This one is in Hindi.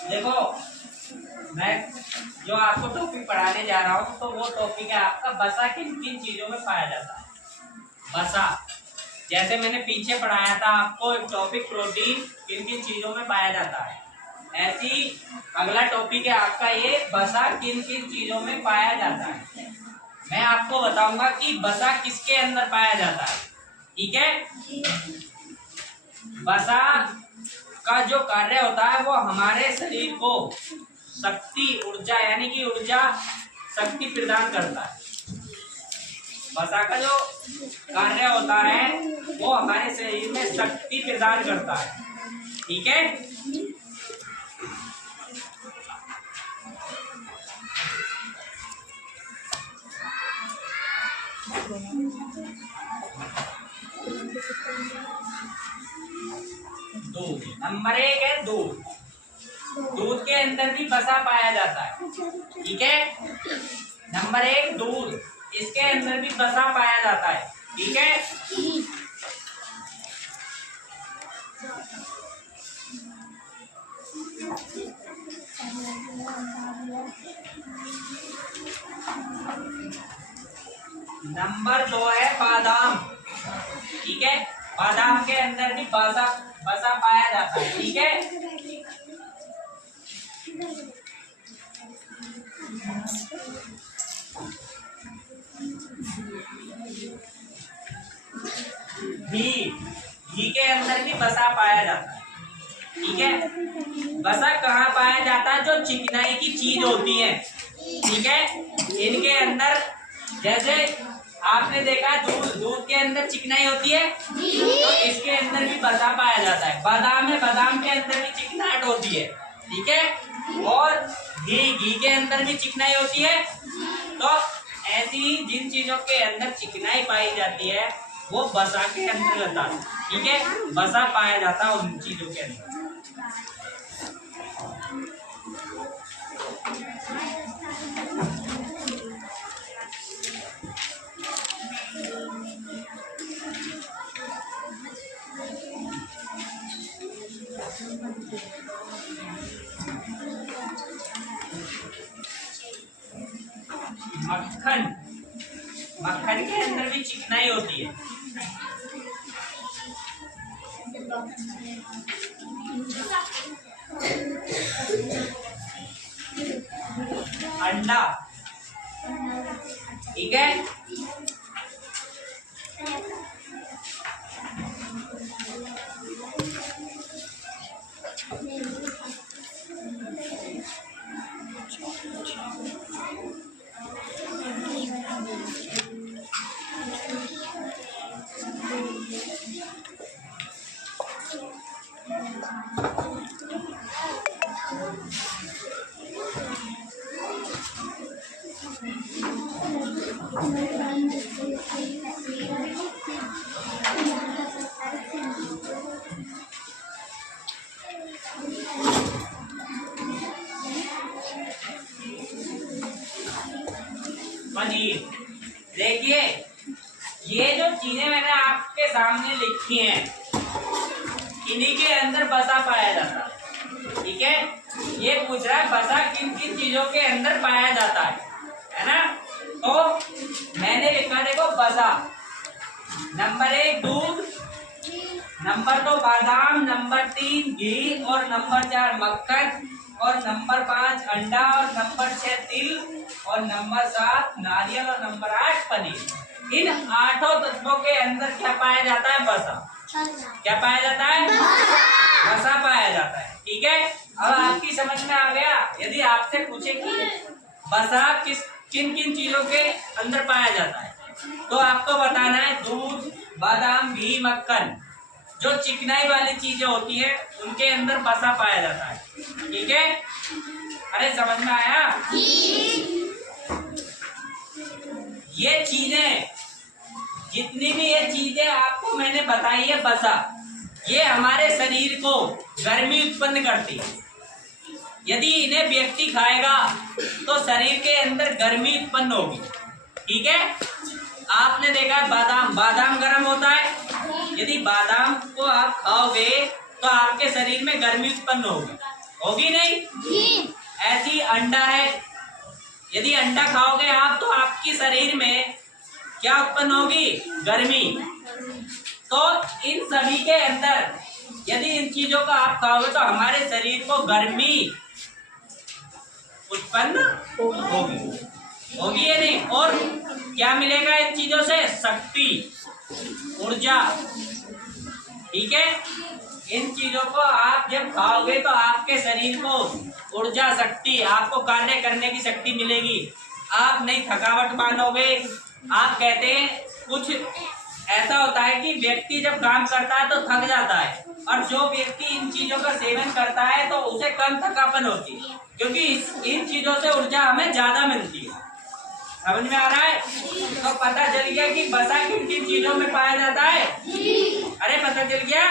देखो, मैं जो आपको टॉपिक पढ़ाने जा रहा हूँ तो वो टॉपिक है आपका वसा किन किन चीजों में पाया जाता है। वसा, जैसे मैंने पीछे पढ़ाया था आपको एक टॉपिक प्रोटीन किन किन चीजों में पाया जाता है, ऐसी अगला टॉपिक है आपका ये वसा किन किन चीजों में पाया जाता है। मैं आपको बताऊंगा कि वसा किसके अंदर पाया जाता है। ठीक है, वसा का जो कार्य होता है वो हमारे शरीर को शक्ति, ऊर्जा यानी कि ऊर्जा शक्ति प्रदान करता है। वसा का जो कार्य होता है वो हमारे शरीर में शक्ति प्रदान करता है। ठीक है, दूध नंबर 1 है दूध। दूध के अंदर भी वसा पाया जाता है। ठीक है, नंबर 1 दूध, इसके अंदर भी वसा पाया जाता है। ठीक है, नंबर 2 है बादाम। ठीक है, बादाम के अंदर भी वसा पाया जाता है। ठीक है, घी के अंदर भी वसा पाया जाता है। ठीक है, वसा कहाँ पाया जाता है? जो चिकनाई की चीज होती है। ठीक है, इनके अंदर, जैसे आपने देखा दूध के अंदर चिकनाई होती है तो इसके अंदर भी वसा पाया जाता है। बादाम है, बादाम के अंदर भी चिकनाहट होती है। ठीक है, और घी के अंदर भी चिकनाई होती है। तो ऐसी जिन चीजों के अंदर चिकनाई पाई जाती है वो वसा के अंदर रहता है। ठीक है, वसा पाया जाता है उन चीजों के अंदर। मक्खन, मक्खन के अंदर भी चिकनाई होती है। अंडा, ठीक है, पनीर। देखिए, ये जो चीजें मैंने आपके सामने लिखी हैं इन्हीं के अंदर वसा पाया जाता है। ठीक है, ये पूछ रहा है वसा किन किन चीजों के अंदर पाया जाता है ना। तो मैंने लिखा, देखो, वसा नंबर 1 दूध, नंबर 2 बादाम, नंबर 3 घी, और नंबर 4 मक्खन, और नंबर 5 अंडा, और नंबर 6 तिल, और नंबर 7 नारियल, और नंबर 8 पनीर। इन 8 तत्वों के अंदर क्या पाया जाता है? वसा। क्या पाया जाता है? वसा पाया जाता है। ठीक है, अब आपकी समझ में आ गया। यदि आपसे पूछे कि वसा किन किन चीजों के अंदर पाया जाता है तो आपको बताना है दूध, बादाम, घी, मक्खन, जो चिकनाई वाली चीजें होती है उनके अंदर वसा पाया जाता है। ठीक है, अरे समझ में आया? ये चीजें, जितनी भी ये चीजें आपको मैंने बताई है वसा, ये हमारे शरीर को गर्मी उत्पन्न करती है। यदि इन्हें व्यक्ति खाएगा तो शरीर के अंदर गर्मी उत्पन्न होगी। ठीक है, आपने देखा बादाम गर्म होता है। यदि बादाम को आप खाओगे तो आपके शरीर में गर्मी उत्पन्न होगी। होगी नहीं? ऐसी अंडा है, यदि अंडा खाओगे आप तो आपकी शरीर में क्या उत्पन्न होगी? गर्मी। तो इन सभी के अंदर यदि इन चीजों को आप खाओगे तो हमारे शरीर को गर्मी उत्पन्न होगी या नहीं? और क्या मिलेगा इन चीजों से? शक्ति, ऊर्जा। ठीक है, इन चीजों को आप जब खाओगे तो आपके शरीर को ऊर्जा, शक्ति, आपको कार्य करने की शक्ति मिलेगी। आप नहीं थकावट मानोगे। आप कहते हैं कुछ ऐसा होता है कि व्यक्ति जब काम करता है तो थक जाता है, और जो व्यक्ति इन चीजों का सेवन करता है तो उसे कम थकापन होती है, क्योंकि इन चीजों से ऊर्जा हमें ज्यादा मिलती है। समझ में आ रहा है? तो पता चल गया कि वसा किन किन चीजों में पाया जाता है? अरे पता चल गया?